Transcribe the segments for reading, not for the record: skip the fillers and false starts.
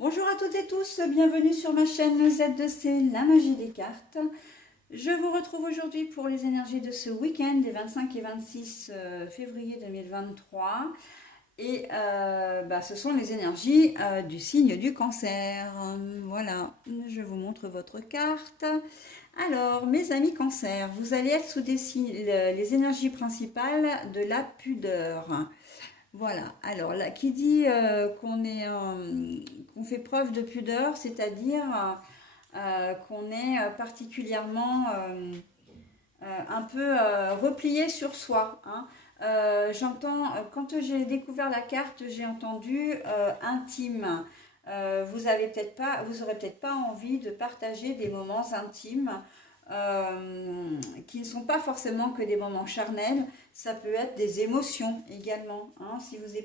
Bonjour à toutes et tous, bienvenue sur ma chaîne Z2C, la magie des cartes. Je vous retrouve aujourd'hui pour les énergies de ce week-end des 25 et 26 février 2023. Et ce sont les énergies du signe du cancer. Voilà, je vous montre votre carte. Alors, mes amis cancer, vous allez être sous les énergies principales de la pudeur. Voilà, alors là, qui dit qu'on fait preuve de pudeur, c'est-à-dire qu'on est particulièrement un peu replié sur soi, hein. Quand j'ai découvert la carte, j'ai entendu intime. Vous aurez peut-être pas envie de partager des moments intimes qui ne sont pas forcément que des moments charnels. Ça peut être des émotions également, hein. Si vous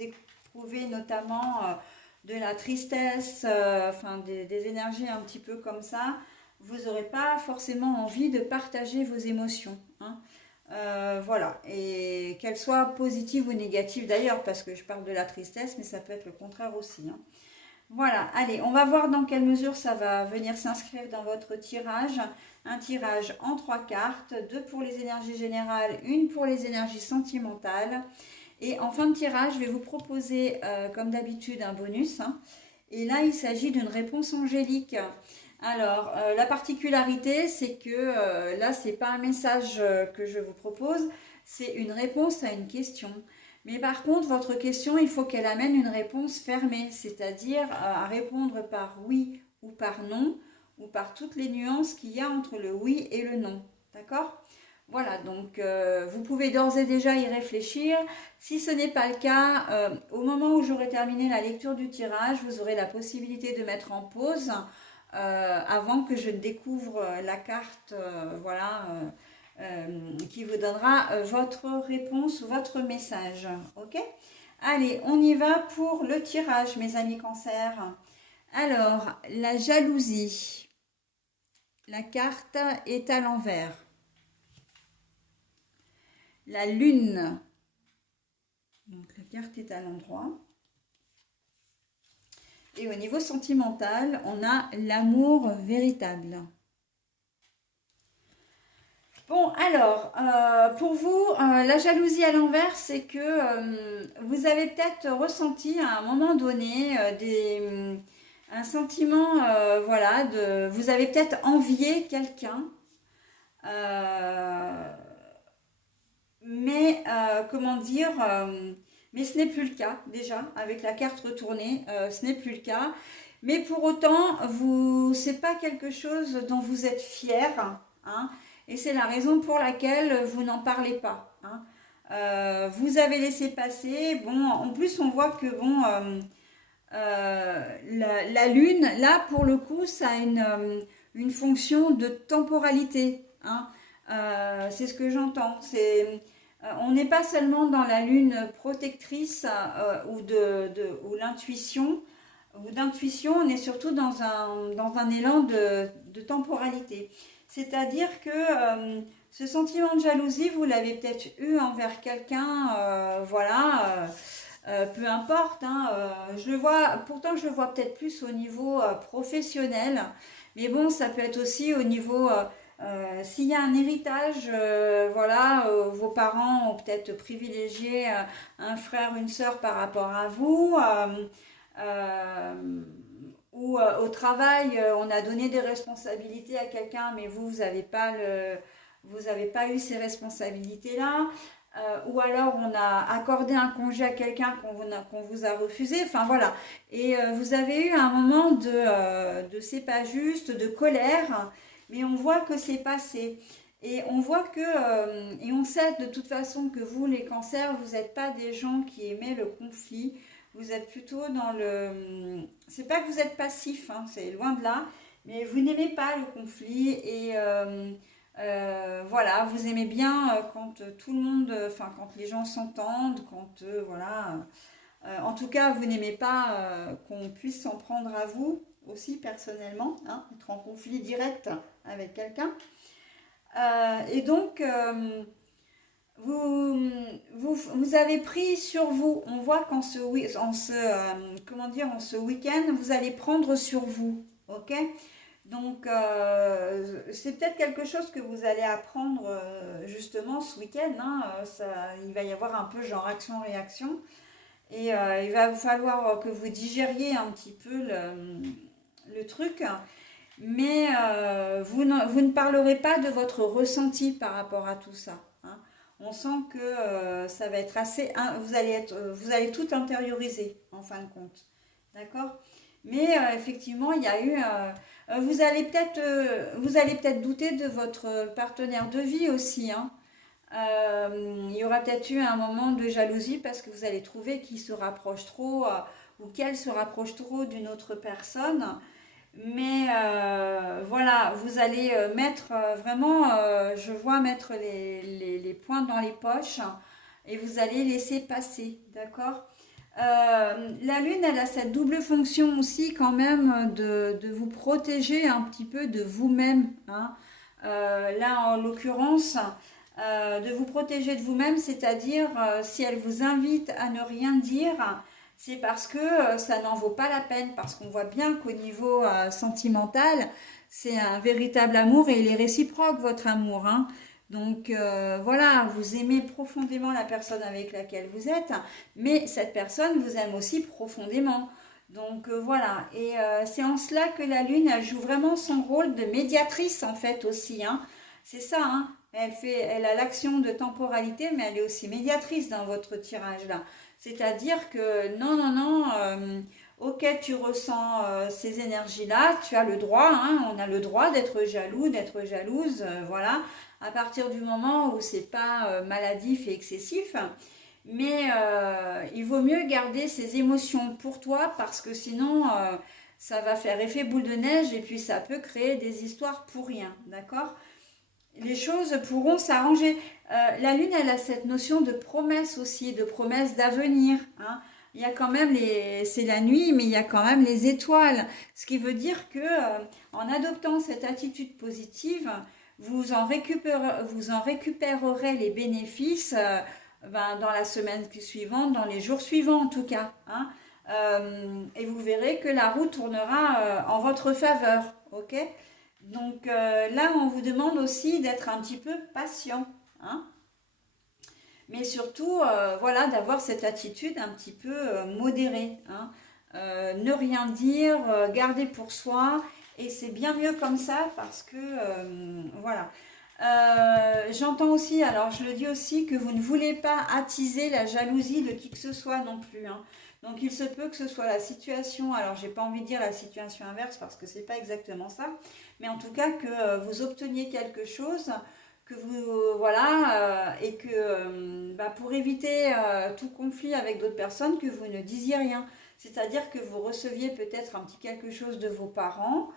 éprouvez notamment de la tristesse, des énergies un petit peu comme ça, vous n'aurez pas forcément envie de partager vos émotions, hein. Voilà, et qu'elles soient positives ou négatives d'ailleurs, parce que je parle de la tristesse, mais ça peut être le contraire aussi, hein. Voilà, allez, on va voir dans quelle mesure ça va venir s'inscrire dans votre tirage. Un tirage en 3 cartes, 2 pour les énergies générales, une pour les énergies sentimentales. Et en fin de tirage, je vais vous proposer, comme d'habitude, un bonus, hein. Et là, il s'agit d'une réponse angélique. Alors, la particularité, c'est que là, c'est pas un message que je vous propose, c'est une réponse à une question. Mais par contre, votre question, il faut qu'elle amène une réponse fermée, c'est-à-dire à répondre par oui ou par non, ou par toutes les nuances qu'il y a entre le oui et le non. D'accord? Voilà, donc vous pouvez d'ores et déjà y réfléchir. Si ce n'est pas le cas, au moment où j'aurai terminé la lecture du tirage, vous aurez la possibilité de mettre en pause avant que je ne découvre la carte, qui vous donnera votre réponse, votre message. Ok? Allez, on y va pour le tirage, mes amis cancer. Alors, la jalousie. La carte est à l'envers. La lune. Donc, la carte est à l'endroit. Et au niveau sentimental, on a l'amour véritable. Bon, alors, pour vous, la jalousie à l'envers, c'est que vous avez peut-être ressenti à un moment donné un sentiment, vous avez peut-être envié quelqu'un, euh, comment dire, mais ce n'est plus le cas déjà, avec la carte retournée, ce n'est plus le cas. Mais pour autant, c'est pas quelque chose dont vous êtes fier, hein, et c'est la raison pour laquelle vous n'en parlez pas, hein. Vous avez laissé passer. Bon, en plus, on voit que la lune, là, pour le coup, ça a une fonction de temporalité, hein. C'est ce que j'entends. On n'est pas seulement dans la lune protectrice ou l'intuition, ou d'intuition, on est surtout dans un élan de temporalité. C'est-à-dire que ce sentiment de jalousie, vous l'avez peut-être eu envers quelqu'un, peu importe, hein, pourtant je le vois peut-être plus au niveau professionnel, mais bon, ça peut être aussi au niveau, s'il y a un héritage, vos parents ont peut-être privilégié un frère, une sœur par rapport à vous, euh, ou au travail, on a donné des responsabilités à quelqu'un, mais vous n'avez pas eu ces responsabilités-là. Ou alors on a accordé un congé à quelqu'un qu'on vous a refusé. Enfin voilà. Et vous avez eu un moment de c'est pas juste, de colère, mais on voit que c'est passé. Et on voit et on sait de toute façon que vous, les cancers, vous n'êtes pas des gens qui aimaient le conflit. Vous êtes plutôt dans le. C'est pas que vous êtes passif, hein, c'est loin de là, mais vous n'aimez pas le conflit et voilà, vous aimez bien quand tout le monde, quand les gens s'entendent, quand voilà. En tout cas, vous n'aimez pas qu'on puisse s'en prendre à vous aussi personnellement, hein, être en conflit direct avec quelqu'un. Et donc, vous avez pris sur vous. On voit qu'en comment dire, en ce week-end, vous allez prendre sur vous. Ok? Donc, c'est peut-être quelque chose que vous allez apprendre justement ce week-end, hein. Il va y avoir un peu genre action-réaction. Et il va vous falloir que vous digériez un petit peu le truc. Mais vous ne parlerez pas de votre ressenti par rapport à tout ça, hein. On sent que ça va être assez, hein, vous allez tout intérioriser en fin de compte, d'accord? Mais effectivement, il y a eu, vous allez peut-être douter de votre partenaire de vie aussi, hein. Il y aura peut-être eu un moment de jalousie parce que vous allez trouver qu'il se rapproche trop ou qu'elle se rapproche trop d'une autre personne. Mais voilà, vous allez mettre vraiment, je vois mettre les points dans les poches et vous allez laisser passer, d'accord? La Lune, elle a cette double fonction aussi quand même de vous protéger un petit peu de vous-même, hein. Là, en l'occurrence, de vous protéger de vous-même, c'est-à-dire si elle vous invite à ne rien dire, c'est parce que ça n'en vaut pas la peine, parce qu'on voit bien qu'au niveau sentimental, c'est un véritable amour et il est réciproque, votre amour, hein. Donc voilà, vous aimez profondément la personne avec laquelle vous êtes, mais cette personne vous aime aussi profondément. Donc voilà, et c'est en cela que la Lune, elle joue vraiment son rôle de médiatrice en fait aussi, hein. C'est ça, hein. Elle a l'action de temporalité, mais elle est aussi médiatrice dans votre tirage là. C'est-à-dire que non, non, non, ok, tu ressens ces énergies-là, tu as le droit, hein, on a le droit d'être jaloux, d'être jalouse, voilà, à partir du moment où c'est pas maladif et excessif. Mais il vaut mieux garder ces émotions pour toi parce que sinon, ça va faire effet boule de neige et puis ça peut créer des histoires pour rien, d'accord? Les choses pourront s'arranger. La Lune, elle a cette notion de promesse aussi, de promesse d'avenir, hein. Il y a quand même c'est la nuit, mais il y a quand même les étoiles. Ce qui veut dire que en adoptant cette attitude positive, vous en récupérerez les bénéfices ben, dans la semaine suivante, dans les jours suivants en tout cas, hein. Et vous verrez que la roue tournera en votre faveur, ok? Donc là, on vous demande aussi d'être un petit peu patient, hein, mais surtout, voilà, d'avoir cette attitude un petit peu modérée, hein. Ne rien dire, garder pour soi, et c'est bien mieux comme ça parce que, voilà. J'entends aussi, alors je le dis aussi, que vous ne voulez pas attiser la jalousie de qui que ce soit non plus, hein. Donc il se peut que ce soit la situation, alors j'ai pas envie de dire la situation inverse parce que c'est pas exactement ça, mais en tout cas que vous obteniez quelque chose, que vous, voilà, et que bah, pour éviter tout conflit avec d'autres personnes, que vous ne disiez rien. C'est-à-dire que vous receviez peut-être un petit quelque chose de vos parents,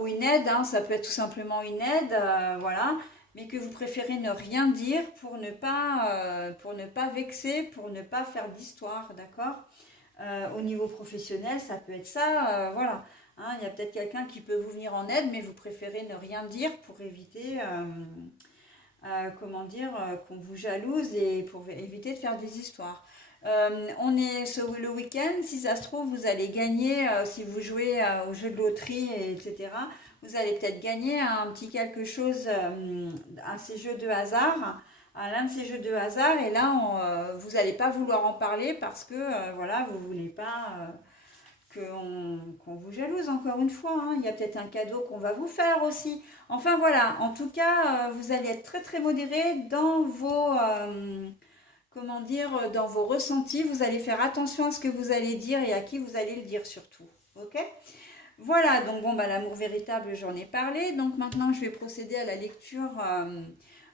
ou une aide, hein, ça peut être tout simplement une aide, voilà, mais que vous préférez ne rien dire pour ne pas vexer, pour ne pas faire d'histoire, d'accord? Au niveau professionnel, ça peut être ça, voilà. Hein, il y a peut-être quelqu'un qui peut vous venir en aide, mais vous préférez ne rien dire pour éviter, comment dire, qu'on vous jalouse et pour éviter de faire des histoires. On est sur le week-end, si ça se trouve, vous allez gagner, si vous jouez au jeu de loterie, etc. Vous allez peut-être gagner un petit quelque chose à ces jeux de hasard, à l'un de ces jeux de hasard, et là, vous n'allez pas vouloir en parler parce que, voilà, vous ne voulez pas qu'on vous jalouse encore une fois, hein. Il y a peut-être un cadeau qu'on va vous faire aussi. Enfin voilà, en tout cas, vous allez être très très modéré dans vos, comment dire, dans vos ressentis. Vous allez faire attention à ce que vous allez dire et à qui vous allez le dire surtout. Ok? Voilà, donc bon, bah, l'amour véritable, j'en ai parlé. Donc maintenant, je vais procéder à la lecture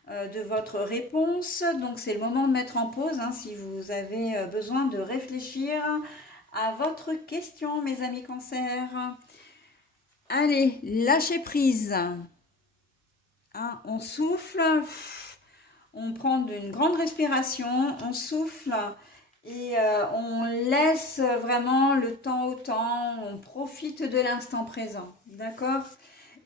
de votre réponse. Donc c'est le moment de mettre en pause, hein, si vous avez besoin de réfléchir à votre question, mes amis cancer. Allez, lâchez prise. Hein, on souffle, on prend une grande respiration, on souffle et on laisse vraiment le temps au temps, on profite de l'instant présent. D'accord?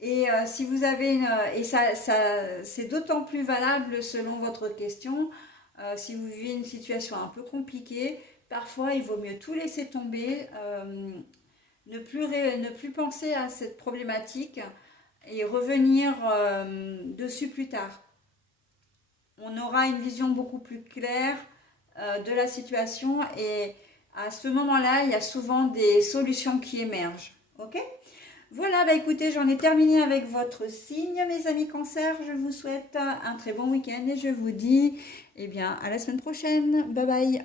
Et si vous avez et c'est d'autant plus valable selon votre question. Si vous vivez une situation un peu compliquée, parfois il vaut mieux tout laisser tomber, ne plus penser à cette problématique et revenir dessus plus tard. On aura une vision beaucoup plus claire de la situation et à ce moment-là, il y a souvent des solutions qui émergent. Ok? Voilà, bah écoutez, j'en ai terminé avec votre signe, mes amis Cancer. Je vous souhaite un très bon week-end et je vous dis, eh bien, à la semaine prochaine. Bye bye.